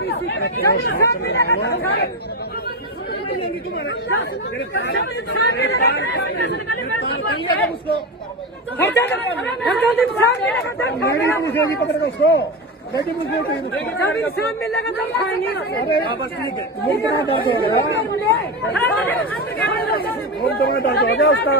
उसको इंसान मिलेगा तब खाएंगे। बस ठीक है, दर्द हो गया उसका।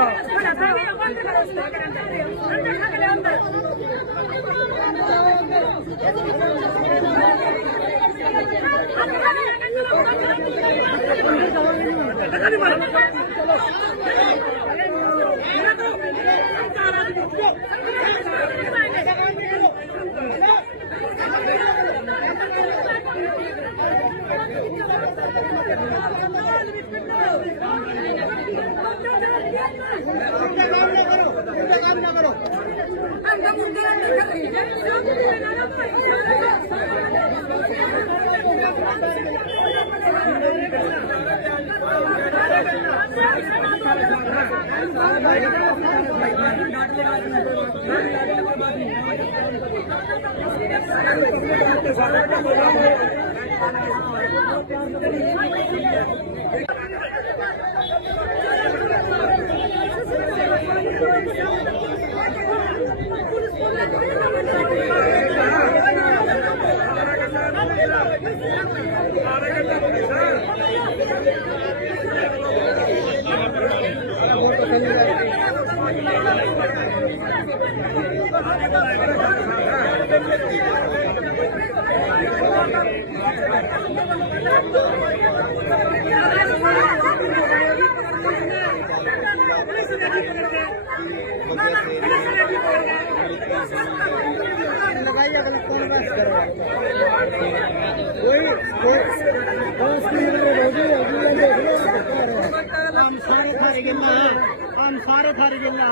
सारे थारे गिल्ला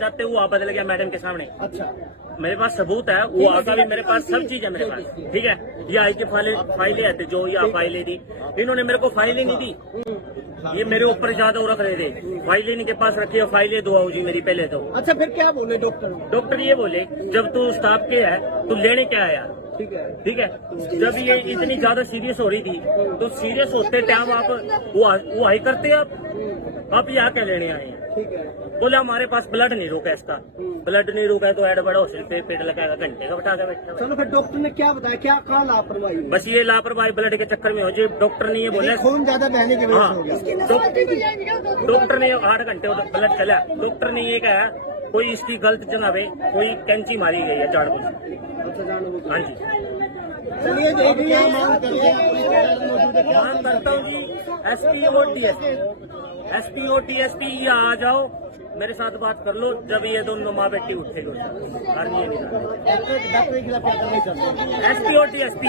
जाते हुआ बदल गया मैडम के सामने। अच्छा, मेरे पास सबूत है, वो आका भी मेरे पास, सब चीज है मेरे पास, ठीक है। ये आई की फाइलें आते जो ये फाइलें दी, इन्होंने मेरे को फाइलें नहीं दी, ये मेरे ऊपर ज्यादा रख रहे थे। फाइलें इनके पास रखी है, फाइलें दुआओ जी मेरी पहले तो। अच्छा, फिर क्या बोले डॉक्टर? डॉक्टर ये बोले जब तू स्टाफ के है तू लेने क्या आया, ठीक है, ठीक है। जब ये इतनी ज्यादा सीरियस हो रही थी तो सीरियस होते टाइम आप वो आई करते आप यहाँ क्या लेने आए हैं, ठीक है। बोले हमारे पास ब्लड नहीं रुका, इसका ब्लड नहीं रुका है तो एड बड़ा हॉस्पिटल पे पेट लगाएगा, घंटे का बैठा बैठा। चलो, फिर डॉक्टर ने क्या बताया, क्या कहा लापरवाही? बस ये लापरवाही ब्लड के चक्कर में हो जी। डॉक्टर ने ये बोला खून ज्यादा बहने की वजह से हो गया। डॉक्टर ने 8 घंटे ब्लड चला, डॉक्टर ने ये कहा कोई इसकी गलत जगह पे कोई कैंची मारी गई है जानबूझ। हाँ जी, चलिए देखिए, मांग करते हैं, मांग करता हूँ जी एसपी और DSP आ जाओ, मेरे साथ बात कर लो। जब ये दोनों माँ बेटी उठेगी एसपी और DSP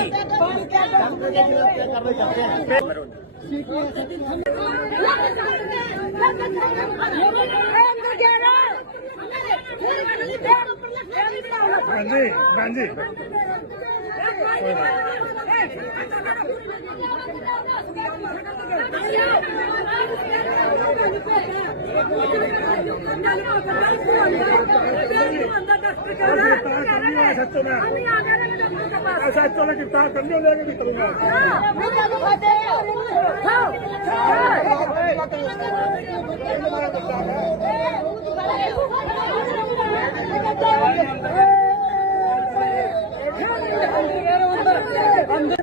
हाँ जी हाँ जी ऐसा चलो गिरफ्तार कर लियो लेके भी करूँगा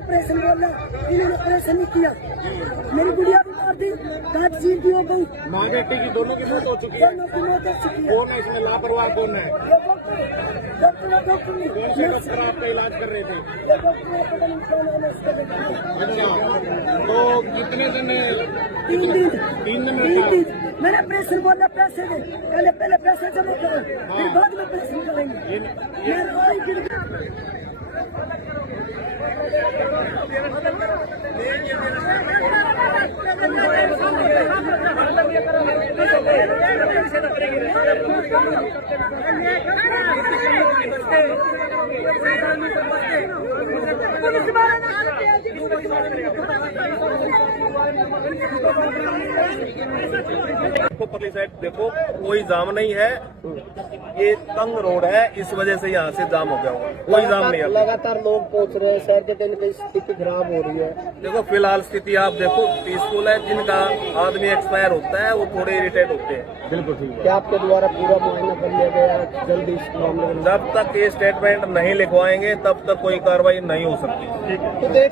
ऑपरेशन बोला इन्होंने ऑपरेशन नहीं किया मेरी गुड़िया भी मार दी दांत चीर दी हो गई माँ बेटी की दोनों की मौत हो चुकी है। दोनों की मौत हो चुकी है कौन है इसमें लापरवाह कौन है? डॉक्टर कौन से डॉक्टर आपका इलाज कर रहे थे? अच्छा, तो कितने दिन? 3 दिन 3 दिन 3 दिन मैंने ऑपरेशन बोला पैसे दे पहले पैसे जमा करो फिर बाद में ऑपरेशन करेंगे मेरा भाई गिर गया परली साइड देखो कोई जाम नहीं है, ये तंग रोड है, इस वजह से यहाँ से जाम हो गया होगा, कोई जाम नहीं है। लगातार लोग पहुंच रहे हैं, शहर के दिन की स्थिति खराब हो रही है। देखो फिलहाल स्थिति आप देखो पीसफुल है, जिनका आदमी एक्सपायर होता है वो थोड़े इरिटेट होते हैं। बिल्कुल ठीक है। क्या आपके द्वारा पूरा मुआयना कर लिया गया जल्दी इस मामले में? जब तक ये स्टेटमेंट नहीं लिखवाएंगे तब तक कोई कार्रवाई नहीं हो सकती। तो देख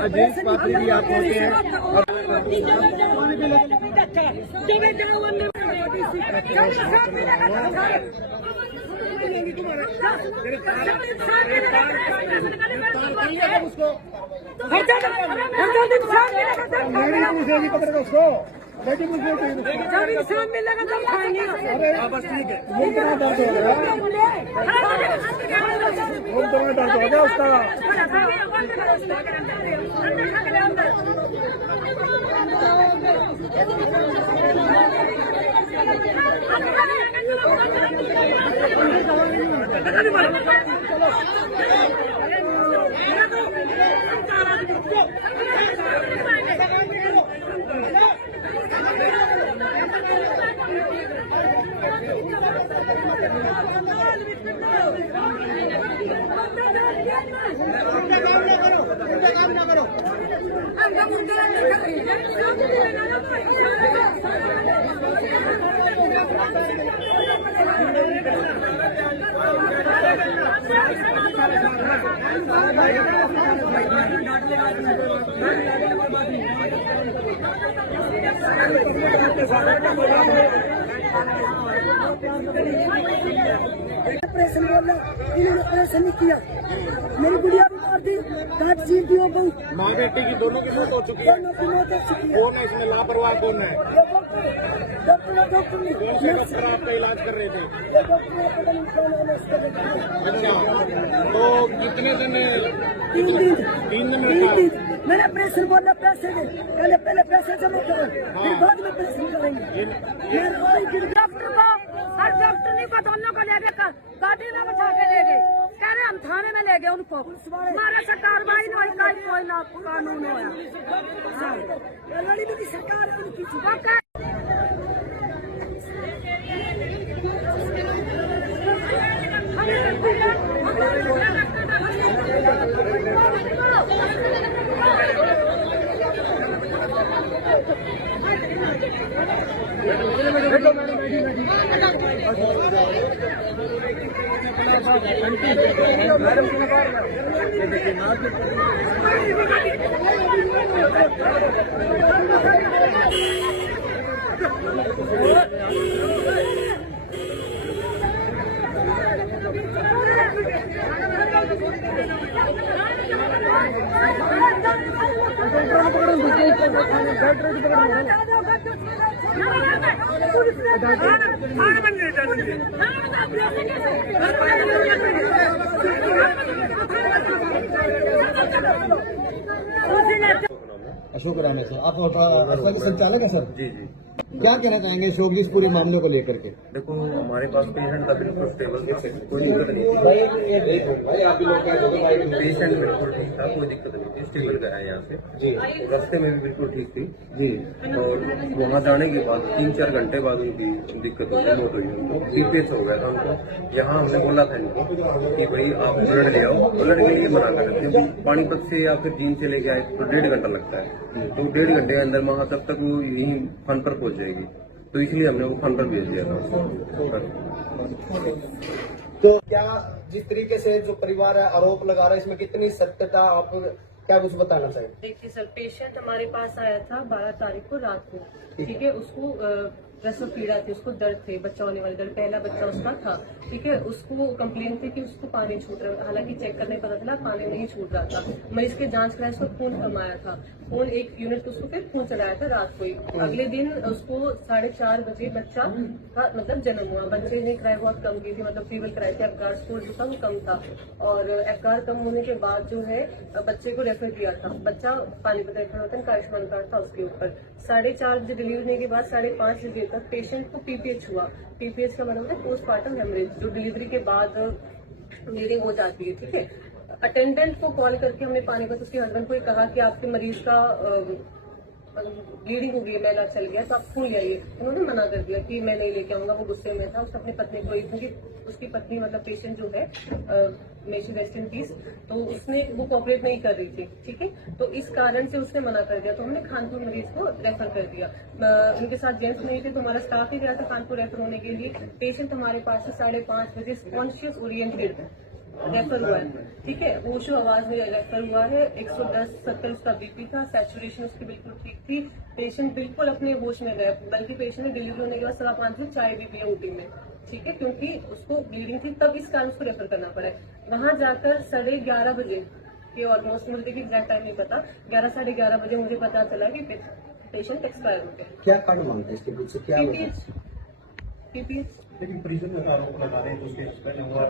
अजीत पात्री भी आप होते हैं पूछेगी पकड़ कर उसको बेटी पूछेगी जब इंसान मिलेगा तब खाएंगे बस ठीक है खून तो दर्द हो गया खून तो दर्द हो गया उसका ऑपरेशन बोला इन्होंने ऑपरेशन नहीं किया मेरी गुड़िया भी मार दी दांत चीर दी हो गई माँ बेटी की दोनों की मौत हो चुकी है। दोनों की मौत हो चुकी है कौन है इसमें लापरवाह कौन है? डॉक्टर कौन से डॉक्टर आपका इलाज कर रहे थे? अच्छा, तो कितने दिन? 3 दिन 3 दिन 3 दिन मैंने ऑपरेशन बोला पैसे दे पहले पैसे जमा करो फिर बाद में ऑपरेशन करेंगे मेरा भाई गिर गया डॉक्टर को हर डॉक्टर नहीं को दोनों को ले गए गाड़ी में बिठा के ले गए कह रहे हम थाने में ले गए उनको हमारे से कार्रवाई नहीं हुई कोई ना कानून होया लड़ी भी सरकार उनकी अशोक राणा सर, आप अस्पताल के संचालक हैं सर? जी जी। क्या कहना चाहेंगे इस इस पूरे मामले को लेकर के? देखो हमारे पास पेशेंट का बिल्कुल स्टेबल था, कोई दिक्कत नहीं थी। पेशेंट बिल्कुल ठीक था, कोई दिक्कत नहीं थी, स्टेबल गया है यहाँ से जी। रास्ते में भी बिल्कुल ठीक थी जी। और वहाँ जाने के बाद 3-4 घंटे बाद उनकी दिक्कत बहुत हुई, उनको पीपीएच हो गया था उनको। यहाँ हमने बोला था इनको कि भाई आप ब्लड ले आओ, ब्लड के लिए मना कर रहे थे। पानीपत से या फिर जींद से लेके आए तो 1.5 घंटा लगता है, तो 1.5 घंटे के अंदर वहाँ तब तक वो यहीं फन पर पहुंच जाएगी, तो इसलिए हमने वो फन पर भेज दिया था। तो क्या जिस तरीके से जो परिवार है आरोप लगा रहा है, इसमें कितनी सत्यता, आप क्या कुछ बताना चाहिए? देखिए सर, पेशेंट हमारे पास आया था 12 तारीख को रात को, ठीक है। उसको प्रसव पीड़ा थी, उसको दर्द थे, बच्चा होने वाला दर्द, पहला बच्चा उसका था, ठीक है। उसको कंप्लेन थी कि उसको पानी छूट रहा है, हालांकि चेक करने पता चला पानी नहीं छूट रहा था। मरीज के जांच कराया, उसको खून कम आया था, खून 1 यूनिट उसको फिर खून चढ़ाया था रात को ही। अगले दिन उसको 4:30 बजे बच्चा का मतलब जन्म हुआ। बच्चे ने क्राई बहुत कम की थी, मतलब फीवर कराई थी, एफगार स्कोर जो था वो कम था, और एफगार कम होने के बाद जो है बच्चे को रेफर किया था। बच्चा पानीपत रेफर होता है, आयुष्मान कार्ड था उसके ऊपर। 4:30 बजे डिलीवरी होने के बाद 5:30 बजे तक पेशेंट को पीपीएच हुआ। पीपीएच का मतलब है पोस्टमार्टम हेमरेज, जो डिलीवरी के बाद ब्लीडिंग हो जाती है, ठीक है। अटेंडेंट को कॉल करके हमने पानीपत उसके हस्बैंड को कहा कि आपके मरीज का ब्लीडिंग हो गई, मैला चल गया, तो आप खून ले आइए। उन्होंने मना कर दिया कि मैं नहीं लेके आऊंगा, वो गुस्से में था। उसने अपनी पत्नी को, क्योंकि उसकी पत्नी मतलब पेशेंट जो है मेशी रेस्ट इन पीस, तो उसने वो कोऑपरेट नहीं कर रही थी, ठीक है। तो इस कारण से उसने मना कर दिया, तो हमने कानपुर मरीज को रेफर कर दिया। उनके साथ जेंट्स नहीं थे, तो हमारा स्टाफ ही गया था कानपुर रेफर होने के लिए। पेशेंट हमारे पास से 5:30 बजे कॉन्शियस ओरिएंटेड रेफर हुआ है, ठीक है। होशो आवाज में रेफर हुआ है। 110/70 उसका बीपी था, सैचुरेशन उसकी बिल्कुल ठीक थी। पेशेंट बिल्कुल अपने होश में गया, बल्कि पेशेंट ने डिलीवरी होने के बाद 5:15 बजे चाय भी पिया ओटी में, ठीक है, क्योंकि उसको ब्लीडिंग थी, तब इस कारण उसको रेफर करना पड़ा। वहां जाकर 11:30 बजे के ऑलमोस्ट, मुझे एग्जैक्ट टाइम नहीं पता, 11-11:30 बजे मुझे पता चला कि पेशेंट एक्सपायर हो गया। क्या कारण मानते हैं इसके पीछे? क्या पीपीएच लेकिन परिजन का आरोप लगा रहे हैं, उसके एक्सपायर हुआ,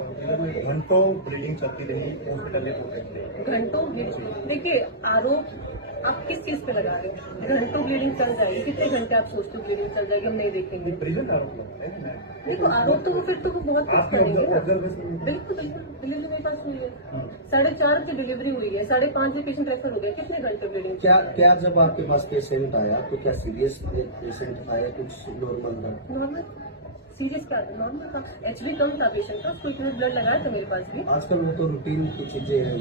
घंटों ब्लीडिंग चलती रही, हॉस्पिटल में पहुंचे घंटों ब्लीडिंग। देखिए, आरोप आप किस चीज पे लगा रहे हैं? घंटों ब्लीडिंग चल जाएगी, कितने घंटे आप सोचते हो ब्लीडिंग चल जाएगी, हम नहीं देखेंगे। परिजन का आरोप लगा रहे हैं। देखो, आरोप तो वो फिर तो वो बहुत कुछ करेंगे ना। बिल्कुल बिल्कुल, डिलीवरी मेरे पास हुई है, 4:30 की डिलीवरी हुई है, 5:30 बजे पेशेंट रेफर हो गया। कितने घंटे ब्लीडिंग? क्या जब आपके पास पेशेंट आया तो क्या सीरियस पेशेंट आया, कुछ नॉर्मल था? नॉर्मल सीरियस क्या था? नॉर्मल था, एचबी कम था पेशेंट का, उसको इतना ब्लड लगाया था मेरे पास भी। आजकल वो तो रूटीन की चीजें हैं,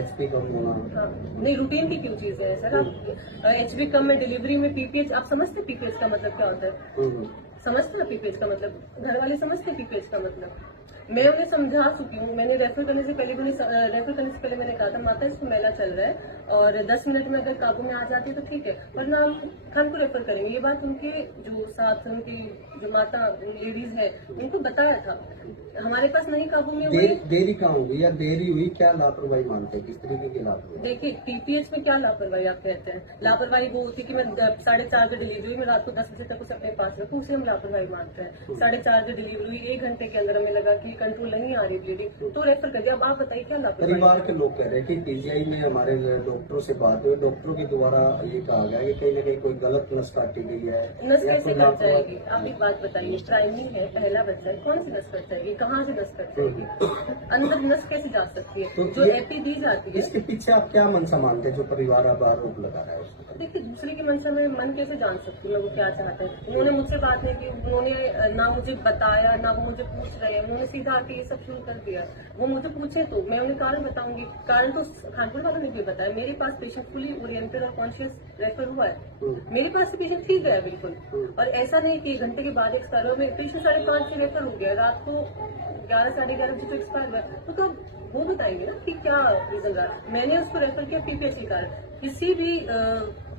एचपी कम होना। हाँ, नहीं, रूटीन की क्यों चीज है सर? आप एचबी कम में डिलीवरी में पीपीएच, आप समझते पीपीएच का मतलब क्या होता है? समझते ना पीपीएच का मतलब? घर वाले समझते पीपीएच का मतलब? मैं उन्हें समझा चुकी हूँ। मैंने रेफर करने से पहले मैंने कहा था, माता इसको मैला चल रहा है और 10 मिनट में अगर काबू में आ जाती है तो ठीक है, वरना हम खान को रेफर करेंगे। ये बात उनके जो साथ उनकी जो माता लेडीज है उनको बताया था। हमारे पास नहीं काबू में हुई। देरी कहाँ होगी या देरी हुई, क्या लापरवाही मानते हैं, किस तरीके की लापरवाही? देखिए, पीपीएच में क्या लापरवाही आप कहते हैं? लापरवाही वो होती है कि मैं 4:30 बजे डिलीवरी हुई, मैं रात को 10 बजे तक उसे अपने पास रखूँ, उसे हम लापरवाही मानते हैं। 4:30 बजे डिलीवरी हुई, 1 घंटे के अंदर हमें लगा कि कंट्रोल नहीं आ रही ब्लीडिंग, तो रेफर कर दिया। अब आप बताइए क्या लापरवाही? परिवार के लोग कह रहे हैं कि पीजीआई में हमारे डॉक्टरों से बात हुई, डॉक्टरों के द्वारा ये कहा गया कि कहीं न कहीं कोई गलत नस काटी गई है। नस कैसे कट जाएगी? आप एक बात बताइए, प्राइमिंग है, पहला बच्चा है, कौन सी नस कट जाएगी? कहाँ से नस कट जाएगी? अंदर नस कैसे जा सकती है? तो जो एपी दी जाती है, इसके पीछे आप क्या मंशा मानते हैं जो परिवार अब आरोप लगा रहा है? देखिए, दूसरे की मंशा में मन कैसे जान सकती हूँ मैं वो क्या चाहते हैं। उन्होंने मुझसे बात नहीं की, उन्होंने ना मुझे बताया, ना वो मुझे पूछ रहे हैं। उन्होंने सीधा आके ये सब शुरू कर दिया। वो मुझे पूछे तो मैं उन्हें कारण बताऊंगी। कारण तो कानपुर वालों ने भी बताया। मेरे पास पेशेंट फुली ओरिएंटेड और कॉन्शियस रेफर हुआ है। मेरे पास से पेशेंट ठीक गया बिल्कुल, और ऐसा नहीं कि 1 घंटे के बाद एक्सपायर हुआ। मेरे पेशेंट 5:30 से रेफर हो गया, रात को 11-11:30 बजे तो एक्सपायर हुआ। तो वो बताएंगे ना कि क्या रीजन रहा। मैंने उसको रेफर किया पीपीएच के कारण। किसी भी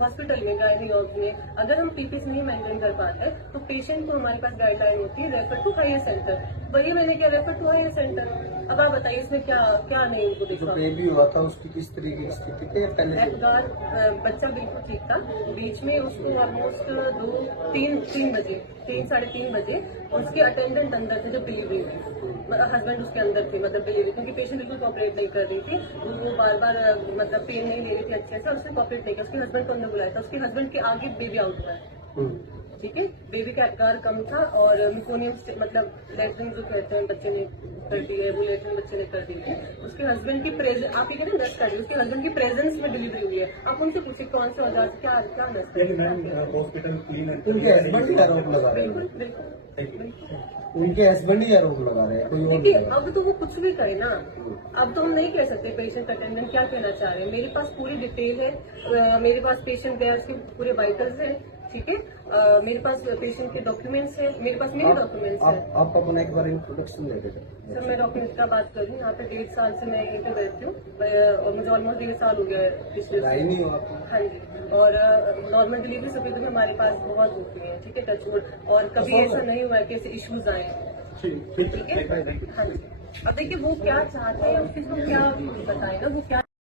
हॉस्पिटल में गायनिक में अगर हम पीपीएस नहीं मेंटेन कर पाते तो पेशेंट को हमारे पास गाइडलाइन होती है रेफर टू हायर सेंटर। वही मैंने क्या रेफर टू हायर सेंटर। अब आप बताइए इसमें क्या क्या नहीं उनको जो देखा। बेबी हुआ था उसकी किस तरीके की स्थिति थी पहले से? एडगार बच्चा बिल्कुल ठीक था। बीच में उसको ऑलमोस्ट 3 बजे 3-3:30 बजे उसके अटेंडेंट अंदर थे जब डिलीवरी हुई। हस्बैंड उसके अंदर थे मतलब डिलीवरी, क्योंकि पेशेंट बिल्कुल कॉपरेट नहीं कर रही थी। वो बार बार मतलब पेन नहीं ले रही थी अच्छे से, उसने कॉपरेट नहीं किया। उसके हस्बैंड को अंदर बुलाया था, उसके हस्बैंड के आगे बेबी आउट हुआ है। ठीक है, बेबी का एडगार कम था और मिकोनियम मतलब लेटरिन जो कहते हैं बच्चे ने कर दी है, वो लेटरिन बच्चे ने कर दी थी। उसके हस्बैंड की प्रेजेंस, आप ये कहते हैं नर्स कर दी, उसके हस्बैंड की प्रेजेंस में डिलीवरी हुई है। आप उनसे पूछिए कौन से औजार से क्या क्या नर्स कर दी है। हॉस्पिटल क्लीन उनके हस्बैंड ही आरोप लगा रहे बिल्कुल हैं, बिल्कुल। उनके हस्बैंड ही आरोप लगा रहे हैं, कोई और नहीं देखिए लगा अब तो वो कुछ भी करे ना, अब तो हम नहीं कह सकते पेशेंट अटेंडेंट क्या कहना चाह रहे हैं। मेरे पास पूरी डिटेल है, मेरे पास पेशेंट गया उसके पूरे वाइटल्स है, ठीक है। मेरे पास पेशेंट के डॉक्यूमेंट्स है, मेरे पास मेरे डॉक्यूमेंट्स है। आप अपना एक बार इंट्रोडक्शन दे देते। सर मैं डॉक्यूमेंट का बात कर रही हूँ। यहाँ पे 1.5 साल से मैं यहीं पे बैठती हूँ और मुझे ऑलमोस्ट 1.5 साल हो गया है पिछले। लड़ाई नहीं हो आपको? हाँ जी, और नॉर्मल डिलीवरी सुविधा भी हमारे पास बहुत होती है, ठीक है, टचवुड। और कभी ऐसा नहीं हुआ है कि ऐसे इश्यूज आए हैं, ठीक है। हाँ जी, अब देखिए वो क्या चाहते हैं, उस चीज को क्या बताए ना, वो क्या